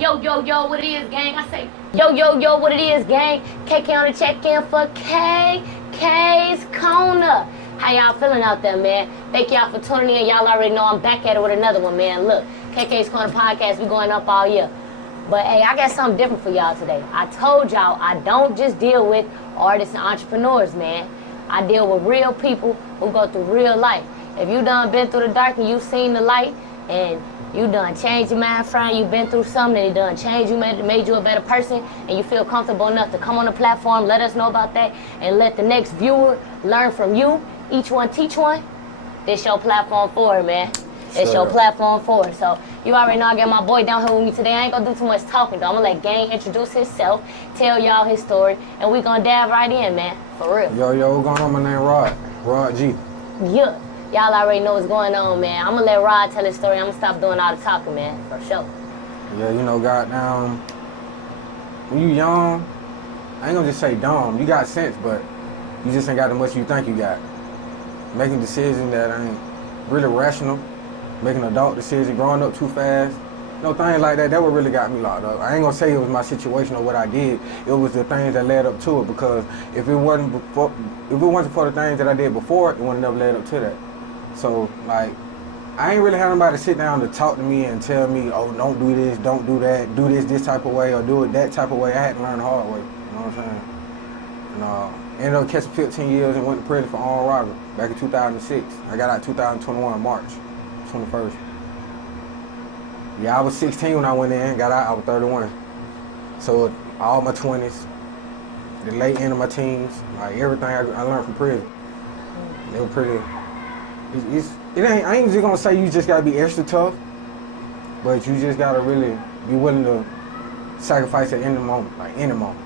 Yo, yo, yo, what it is, gang? I say, yo, yo, yo, what it is, gang? KK on the check-in for KK's Corner. How y'all feeling out there, man? Thank y'all for tuning in. Y'all already know I'm back at it with another one, man. Look, KK's Corner podcast, we going up all year. But, hey, I got something different for y'all today. I told y'all I don't just deal with artists and entrepreneurs, man. I deal with real people who go through real life. If you done been through the dark and you seen the light and you done changed your mind frame, you been through something and it done changed you, made you a better person, and you feel comfortable enough to come on the platform, let us know about that, and let the next viewer learn from you. Each one teach one. This your platform for it, man. It's your platform for it. So you already know I got my boy down here with me today. I ain't gonna do too much talking though. I'm gonna let Gang introduce himself, tell y'all his story, and we gonna dive right in, man. For real. Yo, what's going on? My name Rod. Rod G. Yeah. Y'all already know what's going on, man. I'm gonna let Rod tell his story. I'm gonna stop doing all the talking, man, for sure. Yeah, you know, goddamn, when you young, I ain't gonna just say dumb. You got sense, but you just ain't got as much you think you got. Making decisions that ain't really rational, making adult decisions, growing up too fast, things like that what really got me locked up. I ain't gonna say it was my situation or what I did. It was the things that led up to it, because if it wasn't for the things that I did before, it would have never led up to that. So, like, I ain't really had nobody sit down to talk to me and tell me, oh, don't do this, don't do that, do this type of way, or do it that type of way. I had to learn the hard way, you know what I'm saying? And ended up catching 15 years and went to prison for armed robbery back in 2006. I got out 2021, March 21st. Yeah, I was 16 when I went in, got out, I was 31. So all my 20s, the late end of my teens, like everything I learned from prison. They were pretty, I ain't just gonna say you just gotta be extra tough, but you just gotta really be willing to sacrifice at any moment, like any moment.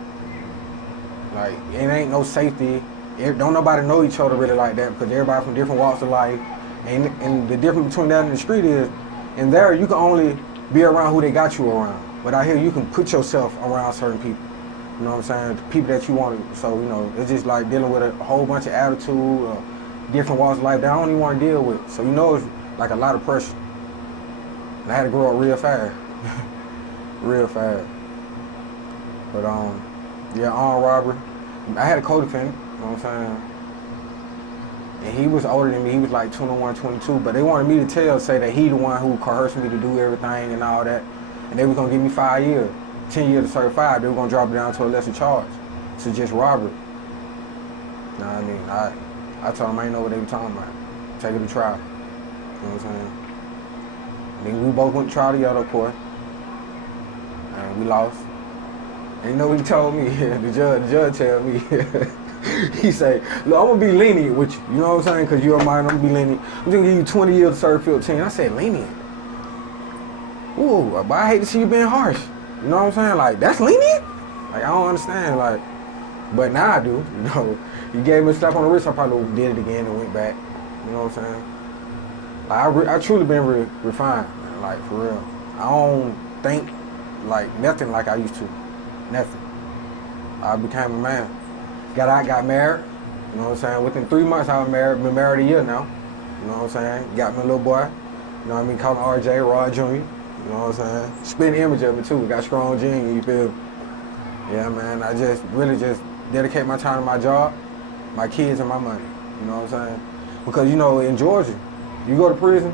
Like, it ain't no safety. Don't nobody know each other really like that, because everybody from different walks of life. And the difference between that and the street is, in there you can only be around who they got you around. But out here you can put yourself around certain people. You know what I'm saying? The people that you want to, so, it's just like dealing with a whole bunch of attitude, different walks of life that I don't even want to deal with. So it's like a lot of pressure. And I had to grow up real fast. Real fast. But yeah, armed robbery. I had a co-defendant, you know what I'm saying? And he was older than me, he was like 21, 22, but they wanted me to say that he the one who coerced me to do everything and all that. And they was gonna give me 5 years, 10 years to serve 5. They were gonna drop it down to a lesser charge, to just robbery. You know what I mean? I told them I ain't know what they were talking about. Take it to trial. You know what I'm saying? And then we both went to trial together, of course. And we lost. And you know what he told me? The judge tell me. He say, look, I'm gonna be lenient with you. You know what I'm saying? Because you're a minor, I'm gonna be lenient. I'm gonna give you 20 years to serve 15. I said, lenient? Ooh, but I hate to see you being harsh. You know what I'm saying? Like, that's lenient? Like, I don't understand. Like, but now I do. He gave me a slap on the wrist, I probably did it again and went back. You know what I'm saying? Like, I truly been refined, man. Like, for real. I don't think like nothing like I used to. Nothing. I became a man. Got out, got married. You know what I'm saying? Within 3 months I was married. Been married a year now. You know what I'm saying? Got me a little boy. You know what I mean? Call him RJ, Rod Jr. You know what I'm saying? Spitting image of it too. Got strong genes, you feel me? Yeah, man. I just really dedicate my time to my job, my kids, and my money. You know what I'm saying? Because in Georgia, you go to prison,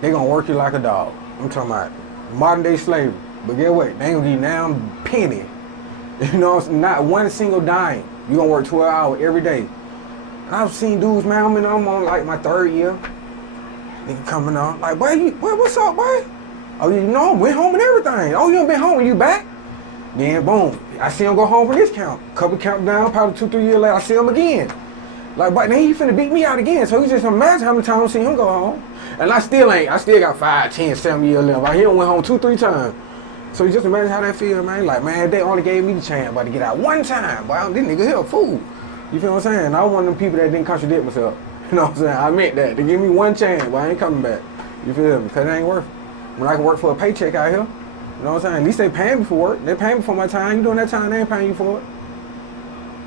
they gonna work you like a dog. I'm talking about modern day slavery. But get what? They ain't gonna give you now penny. Not one single dime. You gonna work 12 hours every day. And I've seen dudes, man, I'm on like my 3rd year. Nigga coming on, like, boy, what's up, boy? Oh, I went home and everything. Oh, you ain't been home, you back? Then boom, I see him go home for this count. Couple count down, probably 2-3 years later, I see him again. Like, but then he finna beat me out again. So you just imagine how many times I see him go home. And I still got 5, 10, 7 years left. I hear him went home 2-3 times. So you just imagine how that feel, man. Like, man, they only gave me the chance, to get out one time. Boy, this nigga here a fool. You feel what I'm saying? I was one of them people that didn't contradict myself. You know what I'm saying? I meant that. They give me one chance, but I ain't coming back. You feel me? Because it ain't worth it. When I can work for a paycheck out here, you know what I'm saying? At least they paying me for work. They paying me for my time. You doing that time, they ain't paying you for it.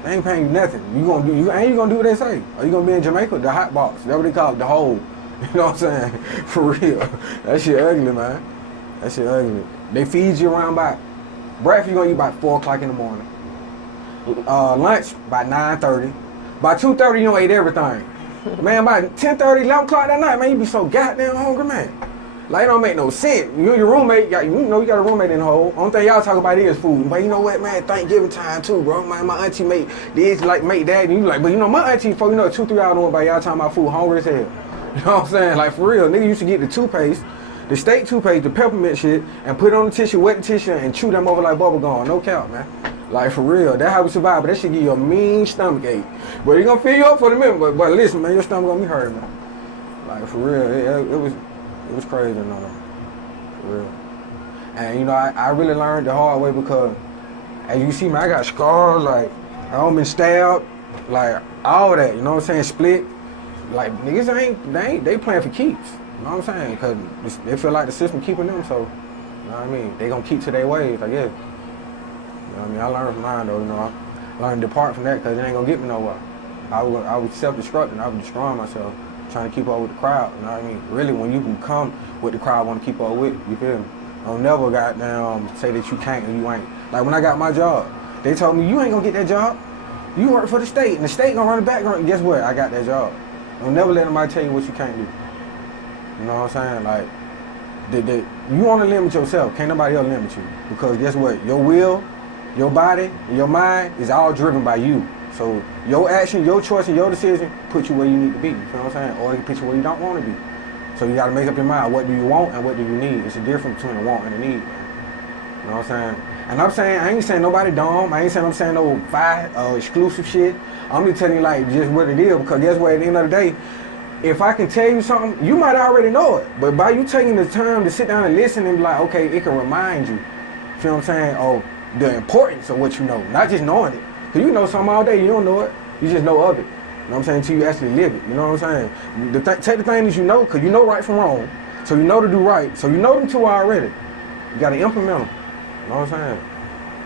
They ain't paying you nothing. You gonna do what they say. Or you gonna be in Jamaica, the hot box. That's what they call it, the hole. You know what I'm saying? For real. That shit ugly, man. That shit ugly. They feed you around by, breakfast you gonna eat about 4 o'clock in the morning. Lunch by 9:30. By 2:30 you don't eat everything. Man, by 10:30, 11 o'clock that night, man, you be so goddamn hungry, man. Like, it don't make no sense. You and your roommate, you got a roommate in the hole. Only thing y'all talk about is food. But you know what, man, Thanksgiving time too, bro. Man, my auntie make this, like, make that. And you like, but you know, my auntie, before you know, 2-3 hours went by, y'all talking about food, hungry as hell. You know what I'm saying? Like, for real, nigga used to get the toothpaste, the steak toothpaste, the peppermint shit, and put it on the tissue, wet the tissue, and chew them over like bubble gum. No count, man. Like, for real, that's how we survive. But that shit give you a mean stomach ache. But it gonna fill you up for the minute. But listen, man, your stomach gonna be hurting, man. Like, for real, it was crazy, no. For real. And, you know, I really learned the hard way because, as you see, man, I got scars, like, I done been stabbed, like, all that, you know what I'm saying, split. Like, niggas they playing for keeps, you know what I'm saying? Because they feel like the system keeping them, so, you know what I mean? They gonna keep to their ways, I guess. You know what I mean? I learned from mine, though, you know. I learned to depart from that because it ain't gonna get me nowhere. I was self-destructing, I was destroying myself, trying to keep up with the crowd, you know what I mean? Really, when you can come with the crowd want to keep up with, you feel me? I'll never goddamn say that you can't and you ain't. Like, when I got my job, they told me, you ain't gonna get that job. You work for the state, and the state gonna run the background, and guess what? I got that job. I'll never let nobody tell you what you can't do. You know what I'm saying? Like, you wanna limit yourself, can't nobody else limit you. Because guess what? Your will, your body, and your mind is all driven by you. So your action, your choice, and your decision put you where you need to be. You feel what I'm saying? Or it can put you where you don't want to be. So you got to make up your mind. What do you want and what do you need? It's a difference between a want and a need. You know what I'm saying? And I'm saying, I ain't saying nobody dumb. I ain't saying I'm saying no exclusive shit. I'm just telling you like just what it is. Because guess what? At the end of the day, if I can tell you something, you might already know it. But by you taking the time to sit down and listen and be like, okay, it can remind you. Feel what I'm saying? Oh, the importance of what you know, not just knowing it. Because you know something all day, you don't know it. You just know of it. You know what I'm saying? Until you actually live it. You know what I'm saying? Take the things you know, because you know right from wrong. So you know to do right. So you know them two already. You got to implement them. You know what I'm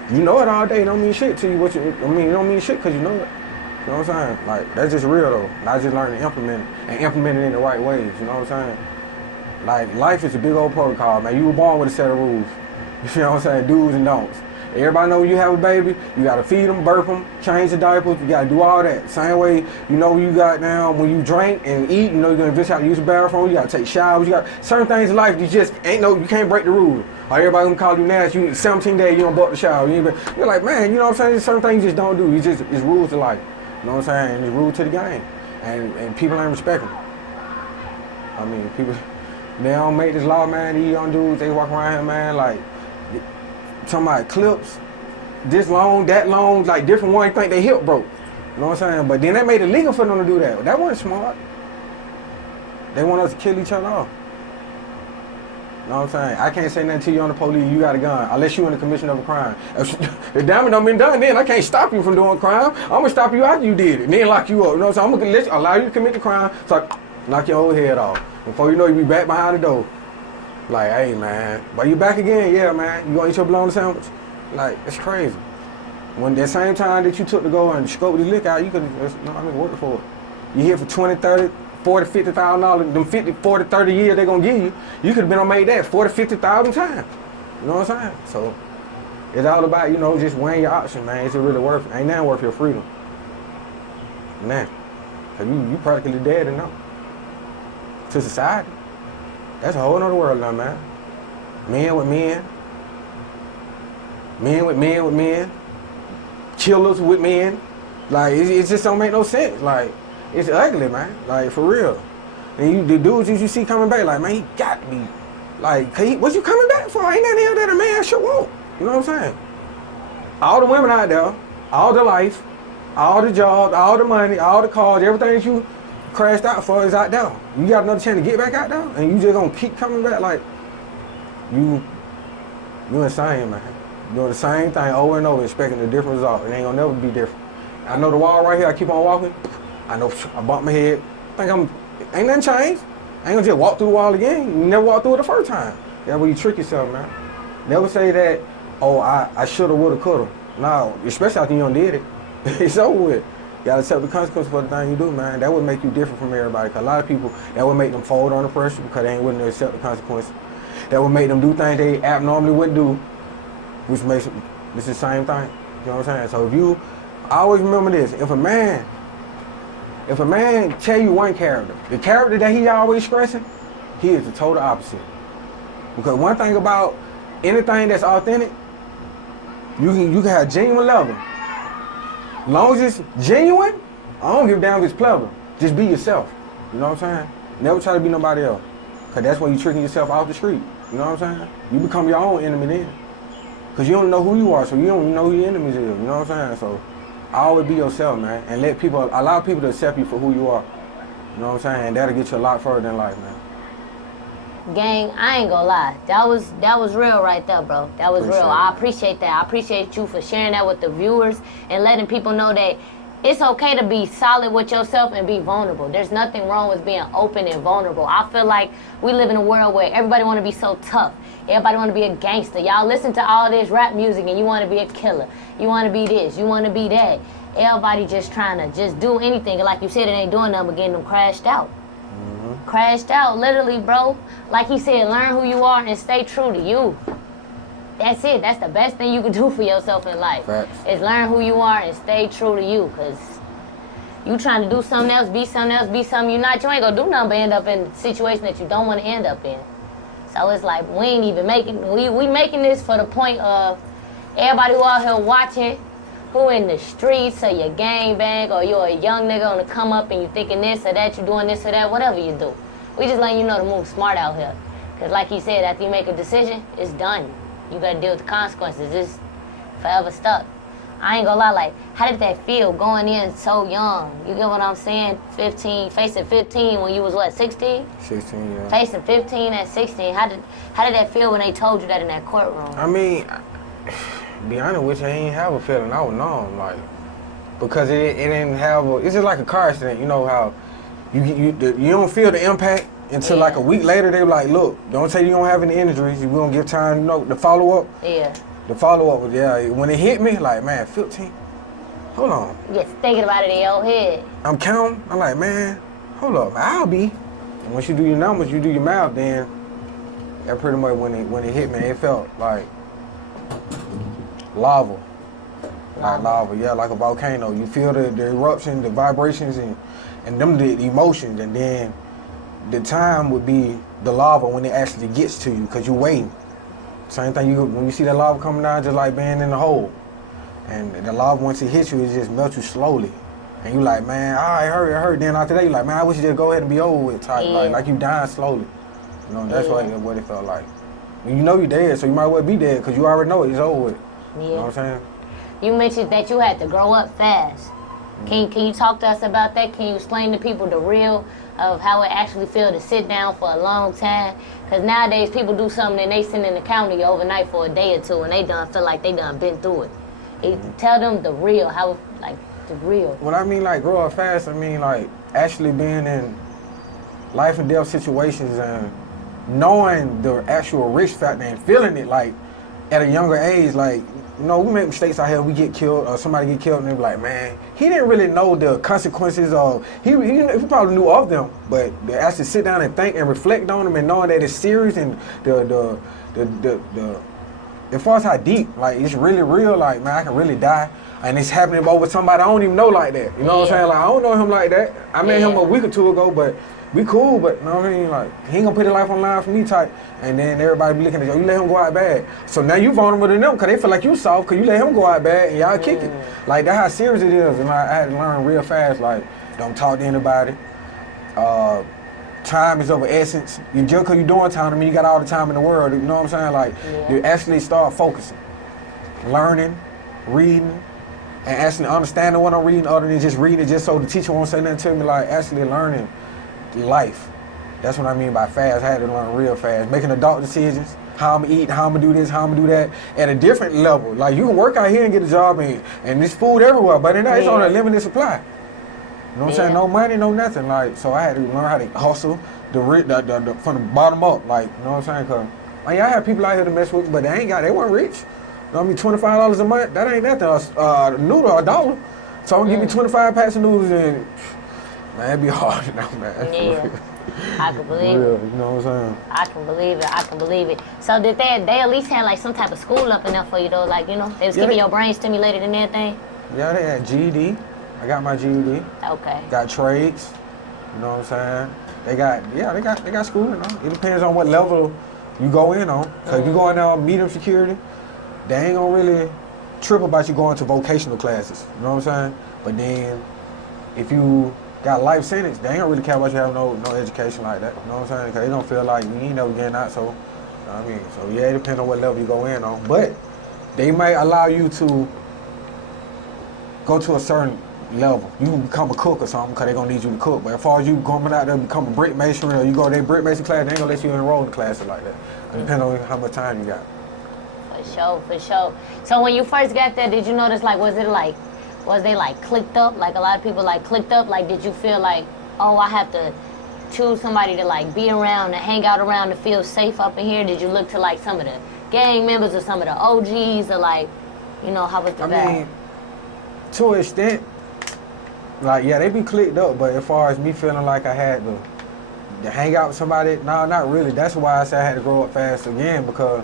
saying? You know it all day. It don't mean shit to you. It don't mean shit because you know it. You know what I'm saying? Like, that's just real, though. And I just learned to implement it and implement it in the right ways. You know what I'm saying? Like, life is a big old protocol, man. You were born with a set of rules. You know what I'm saying? Do's and don'ts. Everybody know when you have a baby, you gotta feed them, burp them, change the diapers, you gotta do all that. Same way, you know you got now, when you drink and eat, you know you're gonna eventually have to use the bathroom, you gotta take showers, you got certain things in life you just you can't break the rules. Or everybody gonna call you nasty, you 17 days, you don't buck the shower. You're like, man, you know what I'm saying? There's certain things you just don't do. It's rules to life. You know what I'm saying? And it's rules to the game. And people ain't respecting them. I mean, people, they don't make this law, man, these young dudes, they walk around here, man, like, talking about clips, this long, that long, like different ones think they hip broke. You know what I'm saying? But then they made it legal for them to do that. That wasn't smart. They want us to kill each other off. You know what I'm saying? I can't say nothing to you on the police, you got a gun, unless you're in the commission of a crime. If the damage done been done, then I can't stop you from doing a crime. I'm gonna stop you after you did it, and then lock you up. You know what I'm saying? I'm gonna allow you to commit the crime, so I knock your whole head off. Before you know, you be back behind the door. Like, hey, man, but you back again? Yeah, man. You gonna eat your bologna sandwich? Like, it's crazy. When that same time that you took to go and scope the liquor out, you could have worked for it. You here for 20, 30, 40, $50,000, them 50, 40, 30 years they gonna give you, you could have been on made that 40, 50,000 times. You know what I'm saying? So, it's all about, you know, just weighing your options, man. Is it really worth it? Ain't nothing worth your freedom. Nah. Cause you practically dead enough. To society. That's a whole nother world now, man. Men with men. Men with men with men. Killers with men. Like, it just don't make no sense. Like, it's ugly, man. Like, for real. And the dudes you see coming back, like, man, he got me. Like, what you coming back for? Ain't nothing here that a man should want. You know what I'm saying? All the women out there, all the life, all the jobs, all the money, all the cars, everything that you crashed out for is out there. You got another chance to get back out there, and you just gonna keep coming back. Like, you insane, man. Doing the same thing over and over, expecting a different result. It ain't gonna never be different. I know the wall right here, I keep on walking. I know I bumped my head. Ain't nothing changed. I ain't gonna just walk through the wall again. You never walked through it the first time. That's where you trick yourself, man. Never say that, oh, I shoulda, woulda, coulda. No, especially after you done did it. It's over with. You gotta accept the consequences for the thing you do, man. That would make you different from everybody. Cause a lot of people, that would make them fold under pressure because they ain't willing to accept the consequences. that would make them do things they abnormally wouldn't do, which makes it's the same thing. You know what I'm saying? So if you, I always remember this, if a man tell you one character, the character that he always stressing, he is the total opposite. Because one thing about anything that's authentic, you can have genuine love. As long as it's genuine, I don't give a damn if it's clever. Just be yourself. You know what I'm saying? Never try to be nobody else. Because that's when you're tricking yourself off the street. You know what I'm saying? You become your own enemy then. Because you don't know who you are, so you don't know who your enemies is. You know what I'm saying? So always be yourself, man. And allow people to accept you for who you are. You know what I'm saying? And that'll get you a lot further in life, man. Gang, I ain't gonna lie. That was real right there, bro. That was real. I appreciate that. I appreciate you for sharing that with the viewers and letting people know that it's okay to be solid with yourself and be vulnerable. There's nothing wrong with being open and vulnerable. I feel like we live in a world where everybody want to be so tough. Everybody want to be a gangster. Y'all listen to all this rap music and you want to be a killer. You want to be this. You want to be that. Everybody just trying to just do anything. And like you said, it ain't doing nothing but getting them crashed out. Crashed out, literally, bro. Like he said, learn who you are and stay true to you. That's it. That's the best thing you can do for yourself in life. Facts. Is learn who you are and stay true to you. Because you trying to do something else, be something you're not, you ain't going to do nothing but end up in a situation that you don't want to end up in. So it's like we ain't even making, we making this for the point of everybody who out here watching, who in the streets or your gang bang or you're a young nigga on the come up and you thinking this or that, you doing this or that, whatever you do. We just letting you know to move smart out here. Because like he said, after you make a decision, it's done. You got to deal with the consequences. It's forever stuck. I ain't gonna lie, like, how did that feel going in so young? You get what I'm saying? 15, facing 15 when you was what, 16? 16, yeah. Facing 15 at 16. How did that feel when they told you that in that courtroom? I mean, be honest with you, I ain't have a feeling. I was numb, like, because it didn't have it's just like a car accident. You know how you don't feel the impact until like a week later. They were like, look, don't say you don't have any injuries. We gonna give time, the follow up. Yeah. The follow up was, when it hit me, like, man, 15. Hold on. You get thinking about it in your head. I'm counting. I'm like, man, hold up, I'll be. And once you do your numbers, you do your math, then that pretty much when it hit me, it felt like lava. Like lava, yeah, like a volcano. You feel the eruption, the vibrations, and them the emotions, and then the time would be the lava when it actually gets to you, because you're waiting. Same thing, when you see that lava coming down, just like being in the hole. And the lava, once it hits you, it just melts you slowly. And you like, man, it hurt. Then after that, you like, man, I wish you just go ahead and be over with, type. Like you dying slowly. You know, that's what it felt like. You know you're dead, so you might as well be dead, because you already know it's over with. Yeah. You know what I'm saying? You mentioned that you had to grow up fast. Can you talk to us about that? Can you explain to people the real of how it actually feels to sit down for a long time? Because nowadays people do something and they sit in the county overnight for a day or two and they done feel like they done been through it. Tell them the real, how, like, the real. When I mean like grow up fast, I mean like actually being in life and death situations and knowing the actual risk factor and feeling it like at a younger age, like, we make mistakes out here, we get killed, or somebody get killed, and they be like, man, he didn't really know the consequences of, he probably knew of them, but to actually sit down and think and reflect on them and knowing that it's serious and as far as how deep, like, it's really real, like, man, I can really die, and it's happening over somebody I don't even know like that, you know what I'm saying? Like, I don't know him like that. I met him a week or two ago, but we cool, but you know what I mean? Like, he ain't gonna put his life on the line for me type. And then everybody be looking at you let him go out bad. So now you vulnerable to them because they feel like you soft because you let him go out bad and y'all kick it. Like, that's how serious it is. And I had to learn real fast, like, don't talk to anybody. Time is of essence. You just because you're doing time, I mean, you got all the time in the world, you know what I'm saying? Like, you actually start focusing, learning, reading, and actually understanding what I'm reading other than just reading it just so the teacher won't say nothing to me, like, actually learning life. That's what I mean by fast. I had to learn real fast. Making adult decisions, how I'm eating, how I'm gonna do this, how I'm gonna do that, at a different level. Like, you can work out here and get a job and there's food everywhere, but it's on a limited supply. You know what I'm saying? No money, no nothing. Like, so I had to learn how to hustle from the bottom up. Like, you know what I'm saying? Cause I have people out here to mess with, but they weren't rich. You know what I mean? $25 a month, that ain't nothing. A noodle, $1. So I'm gonna give me 25 packs of noodles and, man, it'd be hard now, man. Yeah. I can For believe real, it. you know what I'm saying? I can believe it. I can believe it. So did they at least have like some type of school up in there for you though? Like, you know, they was Yeah, keeping they- your brain stimulated and everything? Yeah, they had GED. I got my GED. Okay. Got trades. You know what I'm saying? They got school, you know. It depends on what level you go in on. Cause if you go in there on medium security, they ain't gonna really trip about you going to vocational classes. You know what I'm saying? But then if you got life sentence, they ain't gonna really care about you having no education like that. You know what I'm saying? Cause they don't feel like you ain't never getting out, so you know what I mean? So yeah, it depends on what level you go in on. But they might allow you to go to a certain level. You can become a cook or something because they're going to need you to cook. But as far as you coming out there and become a brick mason or you go to their brick mason class, they ain't going to let you enroll in classes like that. It depends on how much time you got. For sure. So when you first got there, did you notice, like, was they like clicked up? Like a lot of people like clicked up? Like, did you feel like, oh, I have to choose somebody to like be around and hang out around to feel safe up in here? Did you look to like some of the gang members or some of the OGs or like, you know, how was the vibe? I mean, to an extent, like, yeah, they be clicked up, but as far as me feeling like I had to hang out with somebody, no, not really. That's why I said I had to grow up fast again, because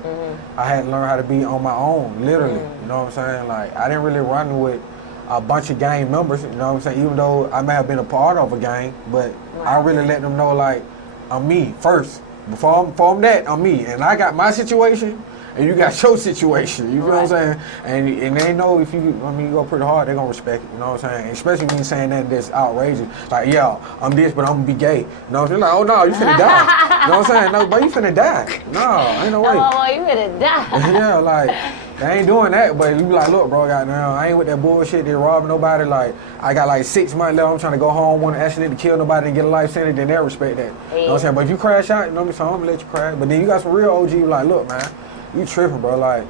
I had to learn how to be on my own, literally. You know what I'm saying? Like, I didn't really run with a bunch of gang members, you know what I'm saying? Even though I may have been a part of a gang, but I really let them know, like, I'm me first. Before I'm that, I'm me. And I got my situation, and you got your situation. You feel what I'm saying? And they know if you go pretty hard, they're gonna respect it. You know what I'm saying? Especially when you saying that that's outrageous. Like, yeah, I'm this, but I'm gonna be gay. You know what I'm saying? Like, oh no, you finna die. You know what I'm saying? No, but you finna die. No, ain't no way. Oh, you finna die. Yeah, like, they ain't doing that, but you be like, look, bro, goddamn, I ain't with that bullshit. They robbing nobody. Like, I got like 6 months left. I'm trying to go home. Want to actually to kill nobody and get a life sentence. Then they'll respect that. You know what I'm saying? But if you crash out, you know what I'm saying? I'm gonna let you crash. But then you got some real OG like, look, man, you tripping, bro. Like,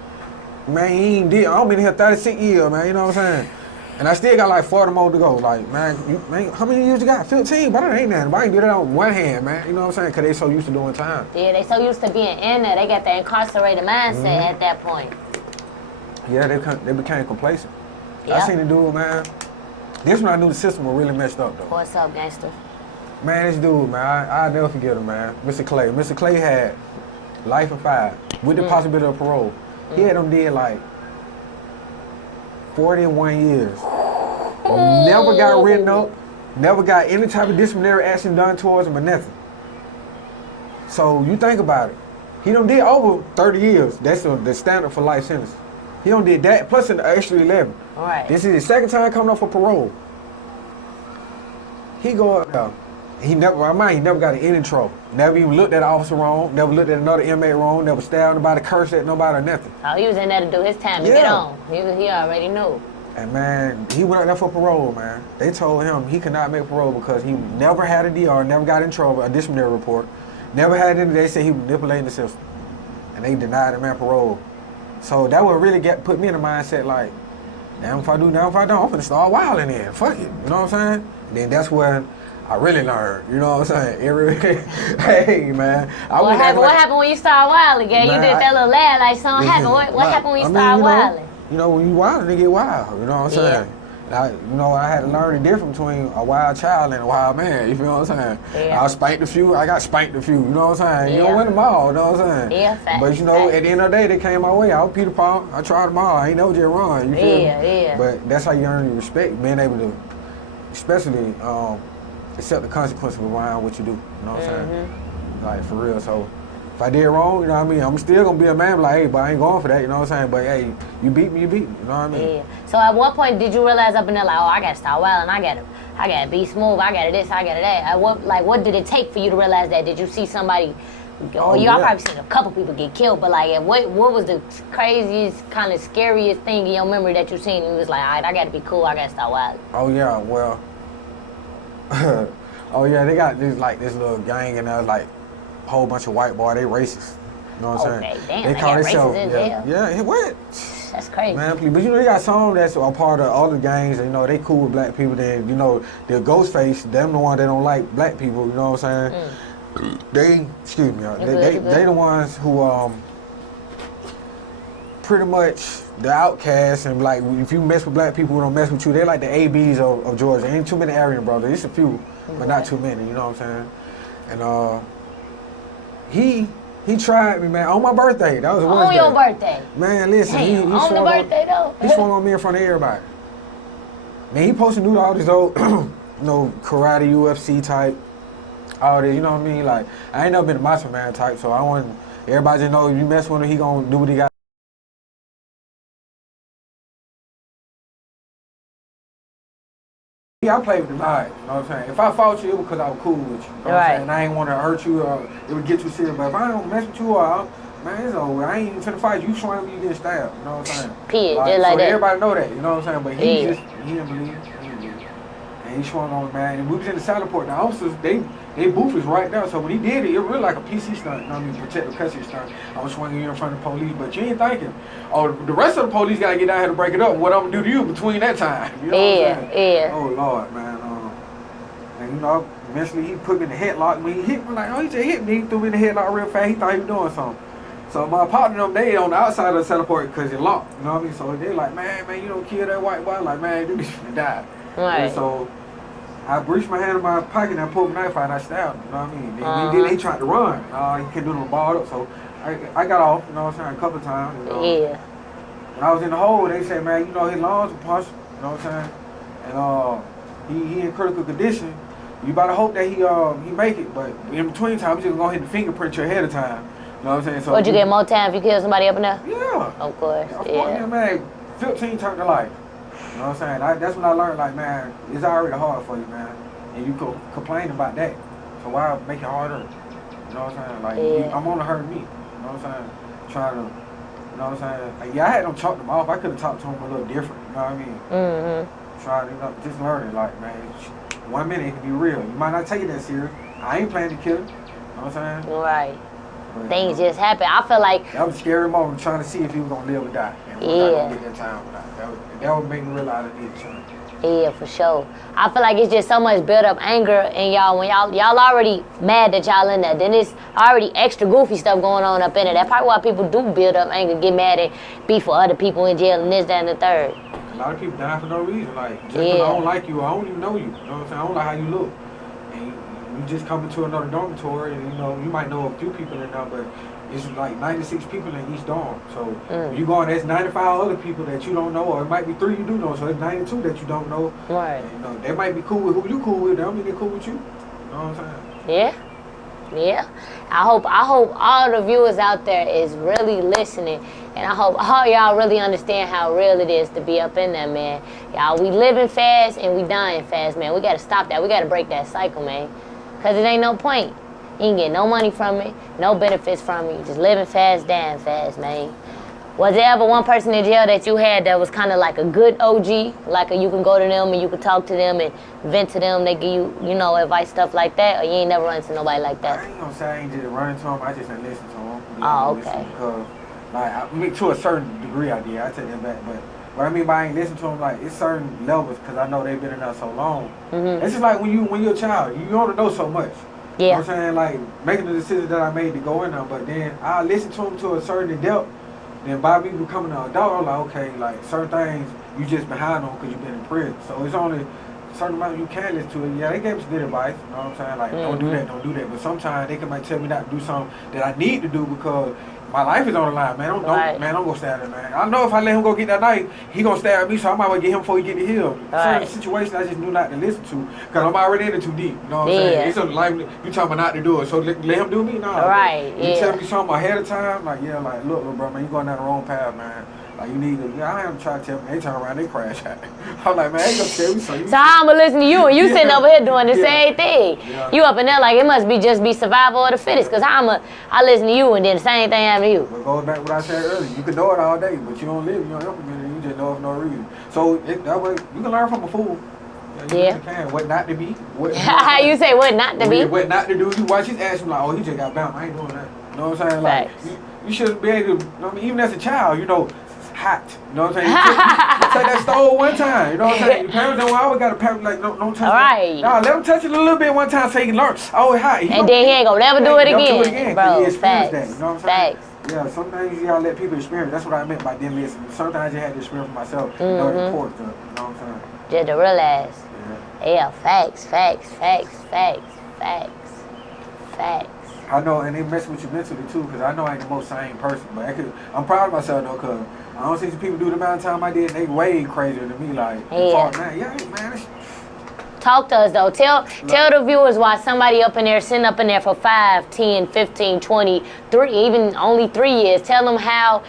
man, he ain't did. I've been here 36 years, man. You know what I'm saying? And I still got like 40 more to go. Like, man, how many years you got? 15? But that ain't nothing. But I can do that on one hand, man. You know what I'm saying? Because they so used to doing time. Yeah, they so used to being in there. They got the incarcerated mindset at that point. Yeah, they became complacent. Yeah. I seen the dude, man. This when I knew the system was really messed up, though. What's up, gangster? Man, this dude, man, I'll never forget him, man. Mr. Clay. Mr. Clay had life and 5 with the possibility of parole. He had them did like 41 years. Never got written up. Never got any type of disciplinary action done towards him or nothing. So you think about it. He done did over 30 years. That's the standard for life sentence. He done did that plus an extra 11. All right. This is his second time coming up for parole. He go up there. He never got in any trouble. Never even looked at an officer wrong. Never looked at another inmate wrong. Never stabbed nobody, cursed at nobody or nothing. Oh, he was in there to do his time to get on. He already knew. And man, he went out there for parole, man. They told him he could not make parole because he never had a DR, never got in trouble, a disciplinary report. Never had any, they said he was manipulating the system. And they denied him parole. So that would really put me in the mindset like, damn if I do, damn if I don't, I'm gonna start wilding in. Fuck it. You know what I'm saying? And then that's when I really learned. You know what I'm saying? Hey man. What happened when you started wilding, gang? You did that little laugh like something happened. What happened when you started wilding? You know, when you wild, they get wild. You know what I'm saying? I had to learn the difference between a wild child and a wild man. You feel what I'm saying? Yeah. I spanked a few. I got spanked a few. You know what I'm saying? Yeah. You don't win them all. You know what I'm saying? Yeah, facts. But you know, at the end of the day, they came my way. I was Peter Paul. I tried them all. I ain't never just run. You feel me? Yeah. But that's how you earn your respect, being able to, especially accept the consequences around what you do. You know what I'm saying? Like for real. So if I did wrong, you know what I mean? I'm still gonna be a man, like, hey, but I ain't going for that, you know what I'm saying? But hey, you beat me, you beat me, you know what I mean? Yeah. So at what point did you realize up in there like, oh, I gotta start wilding, I gotta be smooth, I gotta this, I gotta that? What did it take for you to realize that? Did you see somebody? I probably seen a couple people get killed, but like, what was the craziest, kind of scariest thing in your memory that you seen? And you was like, all right, I gotta be cool, I gotta start wilding. Oh yeah, well, they got this little gang and like a whole bunch of white boy, they racist. You know what I'm saying? Damn, they call themselves in jail. Yeah, what? That's crazy. Man, please. But you know, they got some that's a part of all the gangs, you know, they cool with black people. Then, you know, the Ghostface, them the one that don't like black people, you know what I'm saying? They the ones who pretty much the outcasts, and like if you mess with black people who don't mess with you, they like the ABs of Georgia. Ain't too many Aryan brothers. It's a few, but not too many, you know what I'm saying? And he tried me, man, on my birthday. That was the worst On your day. birthday. Man, listen, Damn, he on the swung birthday though. He swung on me in front of everybody. Man, he posted new all this old, karate, UFC type, all this. You know what I mean? Like, I ain't never been a Macho Man type, so I want everybody to know if you mess with him, he gonna do what he got. Yeah, I played with the knife, you know what I'm saying? If I fought you, it was because I was cool with you. You know what I'm saying? I ain't want to hurt you or it would get you serious. But if I don't mess with you, man, it's over. I ain't even finna fight you. You swing me, you get stabbed. You know what I'm saying? Period, Like, just like so that. everybody know that, you know what I'm saying? But he didn't believe it. And he swung on me, man. And we was in the salad port. The officers, they booth is right there. So when he did it, it really like a PC stunt. You know what I mean? Protective custody stunt. I was swinging you in front of the police, but you ain't thinking, oh, the rest of the police gotta get down here to break it up. What I'm gonna do to you between that time? You know what I'm saying? Yeah. Oh Lord, man. And eventually he put me in the headlock. When he hit me, he just hit me. He threw me in the headlock real fast. He thought he was doing something. So my partner, they on the outside of the teleport because it locked. You know what I mean? So they like, man, you don't kill that white boy. Like, man, dude, he's gonna die. Right. And so I reached my hand in my pocket and I pulled my knife out and I stabbed him. You know what I mean? Then he tried to run. He couldn't do no balled up. So I got off. You know what I'm saying? A couple of times. You know? Yeah. When I was in the hole, they said, man, his lungs were punched. You know what I'm saying? And he in critical condition. You better hope that he make it, but in between time, you just gonna hit the fingerprint you ahead of time. You know what I'm saying? So Would you get more time if you kill somebody up in there? Yeah. Of course. Of course, yeah, man. 15 turned to life. You know what I'm saying? That's when I learned, like, man, it's already hard for you, man, and you complain about that. So why make it harder? You know what I'm saying? Like, I'm gonna hurt me. You know what I'm saying? Trying to, you know what I'm saying? Like, I had them chalk them off. I could have talked to them a little different. You know what I mean? Mm-hmm. Trying to, just learn it, like, man. 1 minute it can be real. You might not take it that serious. I ain't planning to kill him. You know what I'm saying? Right. But, Things just happen. I feel like that was a scary moment, trying to see if he was gonna live or die. And was I gonna get that time or not. That would make me realize I needed time. Yeah, for sure. I feel like it's just so much built up anger in y'all when y'all already mad that y'all in there. Then it's already extra goofy stuff going on up in it. That's probably why people do build up anger, get mad and be for other people in jail and this, that, and the third. A lot of people die for no reason. Like, just because I don't like you, I don't even know you. You know what I'm saying? I don't like how you look. And you just come into another dormitory, and you might know a few people in there, but it's like 96 people in each dorm. So you go on, there's 95 other people that you don't know, or it might be 3 you do know. So it's 92 that you don't know. Right. And, they might be cool with who you cool with. They don't mean they're cool with you. You know what I'm saying? Yeah. I hope all the viewers out there is really listening, and I hope all y'all really understand how real it is to be up in there, man. Y'all, we living fast and we dying fast, man. We gotta stop that. We gotta break that cycle, man. Cause it ain't no point. You ain't get no money from it, no benefits from it. You just living fast, dying fast, man. Was there ever one person in jail that you had that was kind of like a good OG? Like you can go to them and you can talk to them and vent to them. They give you, advice, stuff like that? Or you ain't never run into nobody like that? I ain't gonna say I ain't just run into them. I just didn't listen to them. Oh, okay. Because, like, to a certain degree I did. I take that back. But what I mean by I ain't listen to them, like, it's certain levels because I know they've been in there so long. Mm-hmm. It's just like when you're a child, you only know so much. Yeah. You know what I'm saying? Like, making the decision that I made to go in there. But then I listen to them to a certain depth. Then by me becoming an adult, I'm like, okay, like certain things you just behind on because you've been in prison. So it's only a certain amount you can listen to it. Yeah, they gave me some good advice. You know what I'm saying? Like, don't do that. But sometimes they might tell me not to do something that I need to do because my life is on the line, man. Don't go stab him, man. I know if I let him go get that knife, he gonna stab me, so I might well get him before he get to heal. Certain situations I just knew not to listen to because I'm already in it too deep. You know what I'm saying? It's something like you talking about not to do it, so let him do me? No. Right. You tell me something ahead of time, like look, little bro, man, you going down the wrong path, man. Like you need to. I am trying to tell me. They turn around, they crash out. I'm like, man, I ain't gonna tell me so how I'ma listen to you and you sitting over here doing the same thing? Yeah. You up in there like it must be survival of the fittest. Cause I listen to you and then the same thing happen to you. But goes back to what I said earlier. You can know it all day, but you don't live. You don't implement it. You just know it for no reason. So that way you can learn from a fool. You can. What not to be. How you say what not to be? What not to do. You watch his ass. You like, oh, he just got bound. I ain't doing that. You know what I'm saying? Like you shouldn't be able to. I mean, even as a child, hot. You know what I'm saying? You take that stove one time. You know what I'm saying? Your parents don't always got a parent like, don't touch it. Nah, let him touch it a little bit one time so he can learn. Oh, it's hot. And then he ain't gonna never do it again. Bro, facts. That, you know what I'm saying? Facts. Yeah, sometimes you gotta let people experience. That's what I meant by them listening. Sometimes you had to experience for myself. You know the importance of it. You know what I'm saying? Just to realize. Yeah, facts. Facts. I know, and they mess with you mentally too, because I know I ain't the most sane person, but I'm proud of myself though, because I don't see some people do the amount of time I did, and they way crazier than me, like, man, Talk to us though. Tell the viewers why somebody up in there, sitting up in there for 5, 10, 15, 20, 3, even only 3 years. Tell them how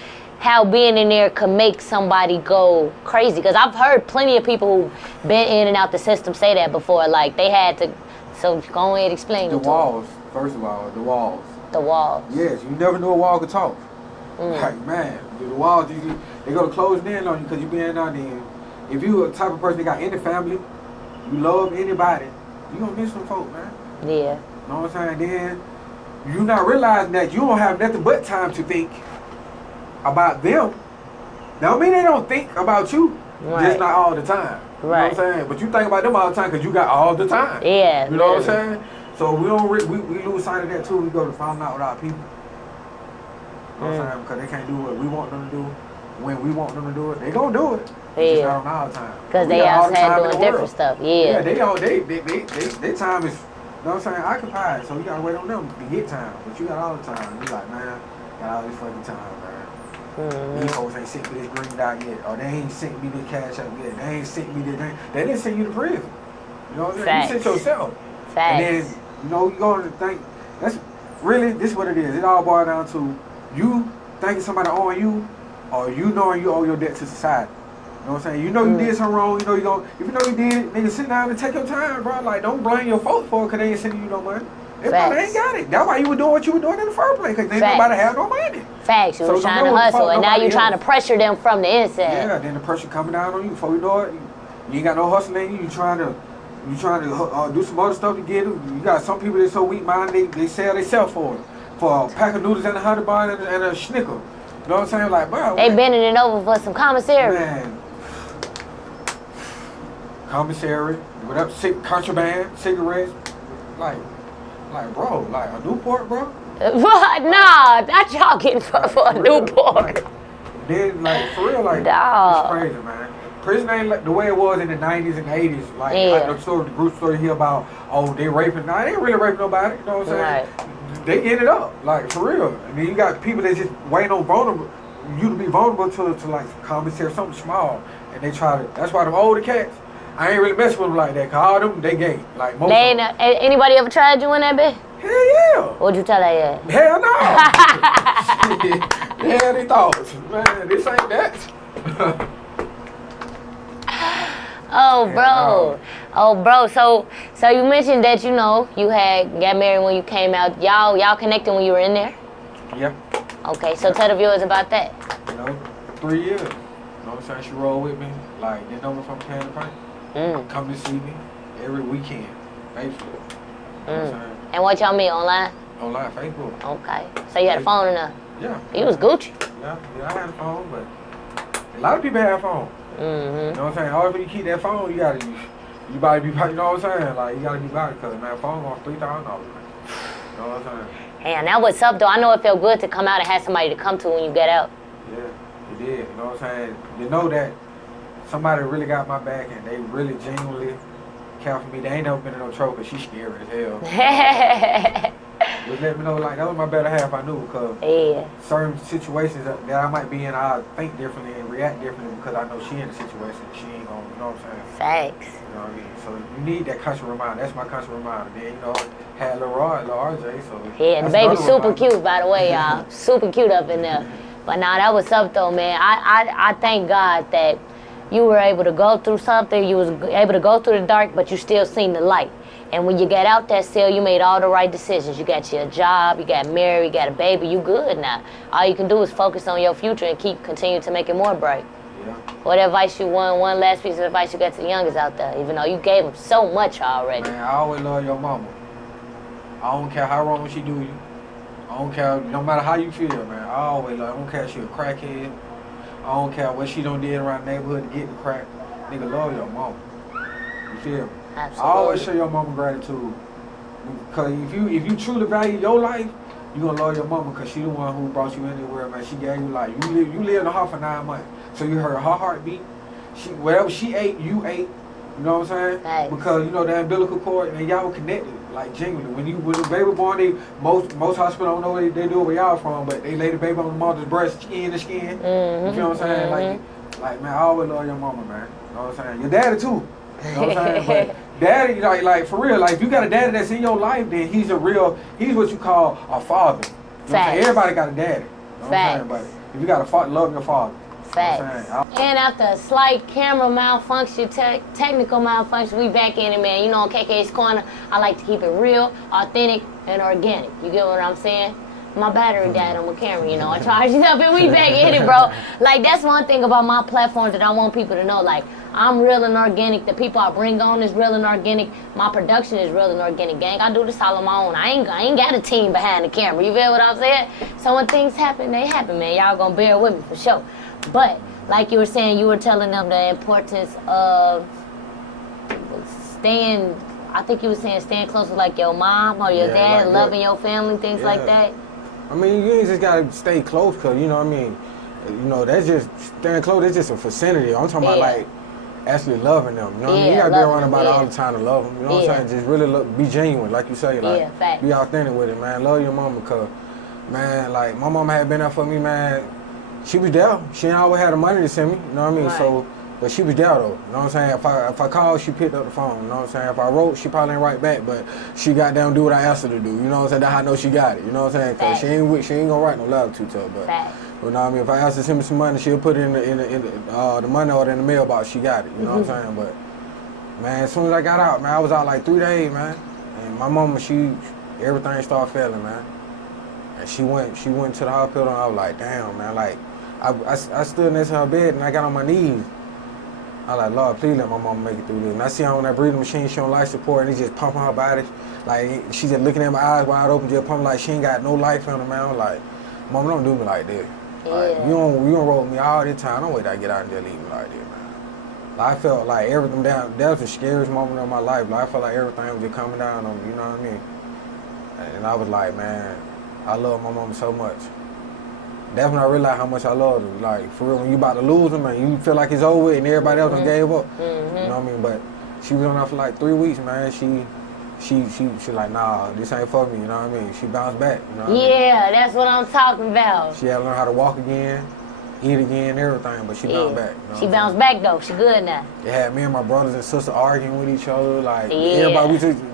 being in there could make somebody go crazy. Because I've heard plenty of people who've been in and out the system say that before. Like they had to. So go ahead and explain the it to walls. First of all, the walls. The walls. Yes, you never knew a wall could talk. Like man, the walls they go to close in on you because you been out there. If you a type of person that got any family. You love anybody, you gonna miss some folk, man. Yeah. You know what I'm saying? Then you not realizing that you don't have nothing but time to think about them. Don't mean they don't think about you, just not all the time. You know what I'm saying? But you think about them all the time because you got all the time. Yeah. You know what I'm saying? So we don't we lose sight of that too. We go to find out with our people. You know what I'm saying? Because they can't do what we want them to do. When we want them to do it, they gonna do it. Just not on our time. Because they outside doing different stuff. Yeah. They time is, you know what I'm saying, occupied. So you gotta wait on them to get time. But you got all the time. You like, man, got all this fucking time, man. These folks ain't sent me this green dot yet. Or they ain't sent me this cash up yet. They ain't sent me this. They didn't send you to prison. You know what I'm saying? You sent yourself. Facts. And then, you know, you going to think, that's really, this is what it is. It all boils down to you thinking somebody owing you, or you knowing you owe your debt to society. You know what I'm saying? You know you did something wrong. You know you go. If you know you did it, nigga, sit down and take your time, bro. Like, don't blame your folks for it because they ain't sending you no money. They probably ain't got it. That's why you were doing what you were doing in the first place, because they nobody had no money. Facts. You were trying to hustle, and now you're trying to pressure them from the inside. Yeah, then the pressure coming down on you. Before you know it, you ain't got no hustling in you. You trying to do some other stuff to get it. You got some people that's so weak-minded, they sell themselves for it. For a pack of noodles and a 100 bar and a Snicker. You know what I'm saying? Like, bro. They bending it over for some commissary. Man. Commissary, whatever, contraband, cigarettes, like, bro, like a Newport, bro. What? Nah, not y'all getting for a Newport. Like, then, like, for real, like, it's crazy, man. Prison ain't like the way it was in the 90s and 80s. Like, the group story here about, oh, they raping. Nah, they ain't really raping nobody. You know what I'm saying? Right. They get it up, like, for real. I mean, you got people that just waiting on you to be vulnerable to like, commissary, something small. And they try to, that's why them older cats, I ain't really messing with them like that, cause all them, they gay. Like, most they ain't, anybody ever tried you in that bit? Hell yeah. What'd you tell her yet? Hell no. Yeah, they thought, man, this ain't that. Oh, bro. So you mentioned that, you know, you got married when you came out. Y'all connected when you were in there? Yeah. Okay, so tell the viewers about that. You know, 3 years. You know what I'm saying? She rolled with me. Like, they know me from Can of Paint. Come to see me every weekend. Facebook. You know what I'm saying? And what y'all meet, online? Online, Facebook. Okay. So you had a phone in there? Yeah. You was Gucci? Yeah, I had a phone, but a lot of people have a phone. You know what I'm saying? Always when you keep that phone, you gotta be, you know what I'm saying? Like, you gotta be about it, because that phone on $3,000. You know what I'm saying? Hey, and that was up, though. I know it felt good to come out and have somebody to come to when you get out. Yeah, it did. You know what I'm saying? You know that somebody really got my back and they really genuinely care for me. They ain't never been in no trouble because she's scary as hell. Just let me know, like, that was my better half, I knew, because certain situations that I might be in, I think differently and react differently because I know she in the situation. She ain't gonna, you know what I'm saying? Facts. You know what I mean? So you need that constant reminder. That's my constant reminder. Then, you know, had Lil RJ, so. Yeah, the baby's super cute, by the way, y'all. Super cute up in there. But nah, that was up, though, man. I thank God that you were able to go through something. You was able to go through the dark, but you still seen the light. And when you got out that cell, you made all the right decisions. You got your job, you got married, you got a baby, you good now. All you can do is focus on your future and continue to make it more bright. Yeah. What advice you one last piece of advice you got to the youngest out there, even though you gave them so much already? Man, I always love your mama. I don't care how wrong she do you. I don't care, no matter how you feel, man. I always love, I don't care if she a crackhead. I don't care what she done did around the neighborhood to get the crack. Nigga, love your mama. You feel me? Absolutely. I always show your mama gratitude. Because if you truly value your life, you gonna love your mama because she the one who brought you in the world, man. She gave you life. You lived in her for 9 months. So you heard her heartbeat. Whatever she ate, you ate. You know what I'm saying? Right. Because, you know, the umbilical cord, and y'all were connected. Like genuinely, when the baby born, most hospitals don't know what they do where y'all from, but they lay the baby on the mother's breast, skin to skin. Mm-hmm, You feel what I'm saying? Like man, I always love your mama, man. You know what I'm saying? Your daddy too. You know what I'm saying? But daddy, like for real, like if you got a daddy that's in your life, then he's what you call a father. You know what I'm saying? Everybody got a daddy. You know what I'm saying? But if you got a father, love your father. Facts. And after a slight camera malfunction, technical malfunction, we back in it, man. You know, on KK's Corner, I like to keep it real, authentic, and organic. You get what I'm saying? My battery died on my camera, you know. I charged it up and we back in it, bro. Like, that's one thing about my platform that I want people to know. Like, I'm real and organic. The people I bring on is real and organic. My production is real and organic, gang. I do this all on my own. I ain't got a team behind the camera. You feel what I'm saying? So when things happen, they happen, man. Y'all gonna bear with me for sure. But like you were saying, you were telling them the importance of staying. I think you were saying staying close with like your mom or your dad, like loving your family, things like that. I mean, you ain't just gotta stay close, cause you know what I mean. You know, that's just staying close. That's just a vicinity. I'm talking about like actually loving them. You know what I mean? You gotta be around about all the time to love them. You know what I'm saying? Just really be genuine, like you say. Like be authentic with it, man. Love your mama, cause man, like my mama had been there for me, man. She was there. She ain't always had the money to send me, you know what I mean? Right. So, but she was there though, you know what I'm saying? If I called, she picked up the phone, you know what I'm saying? If I wrote, she probably ain't write back, but she got down and do what I asked her to do, you know what I'm saying? That's how I know she got it, you know what I'm saying? Cause she ain't gonna write no letter to her, but you know what I mean? If I asked her to send me some money, she'll put it in the money order in the mailbox, she got it, you know what I'm saying? But man, as soon as I got out, man, I was out like 3 days, man. And my mama, everything started failing, man. And she went to the hospital and I was like, damn, man, like, I stood next to her bed and I got on my knees. I was like, Lord, please let my mama make it through this. And I see her on that breathing machine, she on life support, and it's just pumping her body. Like, she just looking at my eyes wide open, just pumping like she ain't got no life in her, man. I'm like, Mama, don't do me like this. Like, you don't roll with me all the time. Don't wait till I get out and just leave me like this, man. Like, I felt like everything down, that was the scariest moment of my life. Like, I felt like everything was just coming down on me, you know what I mean? And I was like, man, I love my mama so much. That's when I realized how much I loved her. Like, for real, when you about to lose her, man, you feel like it's over with and everybody else done gave up. You know what I mean? But she was on there for like 3 weeks, man. She like, nah, this ain't for me, you know what I mean? She bounced back, you know what I mean? Yeah, that's what I'm talking about. She had to learn how to walk again, eat again, everything, but she bounced back. You know she bounced back, though. She good now. It had me and my brothers and sisters arguing with each other, like, everybody, we just...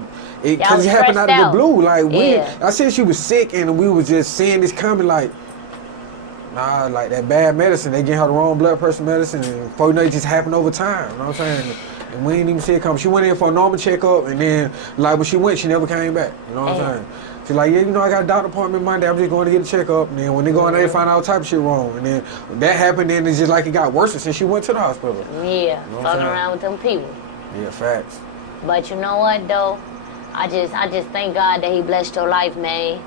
Because it happened out of the blue. Like, I said she was sick, and we was just seeing this coming, like, nah, like that bad medicine. They getting her the wrong blood pressure medicine, and before you know, it just happened over time. You know what I'm saying? And we didn't even see it come. She went in for a normal checkup, and then, like, when she went, she never came back. You know what I'm saying? She's like, yeah, you know, I got a doctor appointment Monday. I'm just going to get a checkup. And then when they go in there, they find out all type of shit wrong. And then when that happened, then it's just like it got worse since she went to the hospital. Yeah, you know fucking around with them people. Yeah, facts. But you know what, though? I just thank God that He blessed your life, man.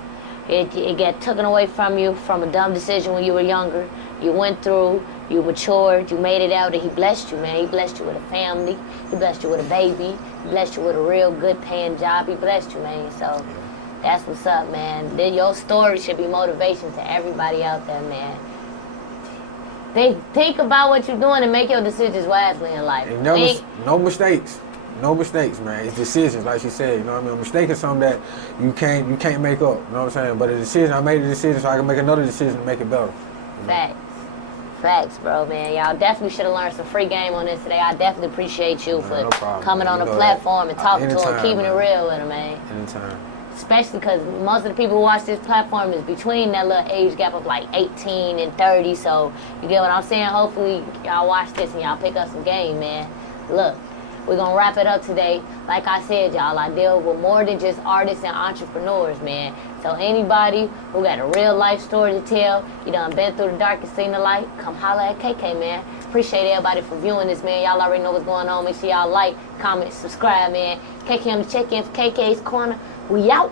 It got taken away from you from a dumb decision when you were younger. You went through, you matured, you made it out, and He blessed you, man. He blessed you with a family. He blessed you with a baby. He blessed you with a real good paying job. He blessed you, man. So that's what's up, man. Your story should be motivation to everybody out there, man. Think about what you're doing and make your decisions wisely in life. No mistakes. No mistakes, man. It's decisions, like she said. You know what I mean? A mistake is something that you can't make up. You know what I'm saying? But a decision, I made a decision so I can make another decision to make it better. You know? Facts, bro, man. Y'all definitely should have learned some free game on this today. I definitely appreciate you for coming on the platform and talking to her, keeping it real with her, man. Anytime. Especially because most of the people who watch this platform is between that little age gap of like 18 and 30. So you get what I'm saying? Hopefully y'all watch this and y'all pick up some game, man. Look. We're going to wrap it up today. Like I said, y'all, I deal with more than just artists and entrepreneurs, man. So anybody who got a real life story to tell, you done been through the darkest, seen the light, come holla at KK, man. Appreciate everybody for viewing this, man. Y'all already know what's going on. Make sure y'all like, comment, subscribe, man. KK on the check-in for KK's Corner. We out.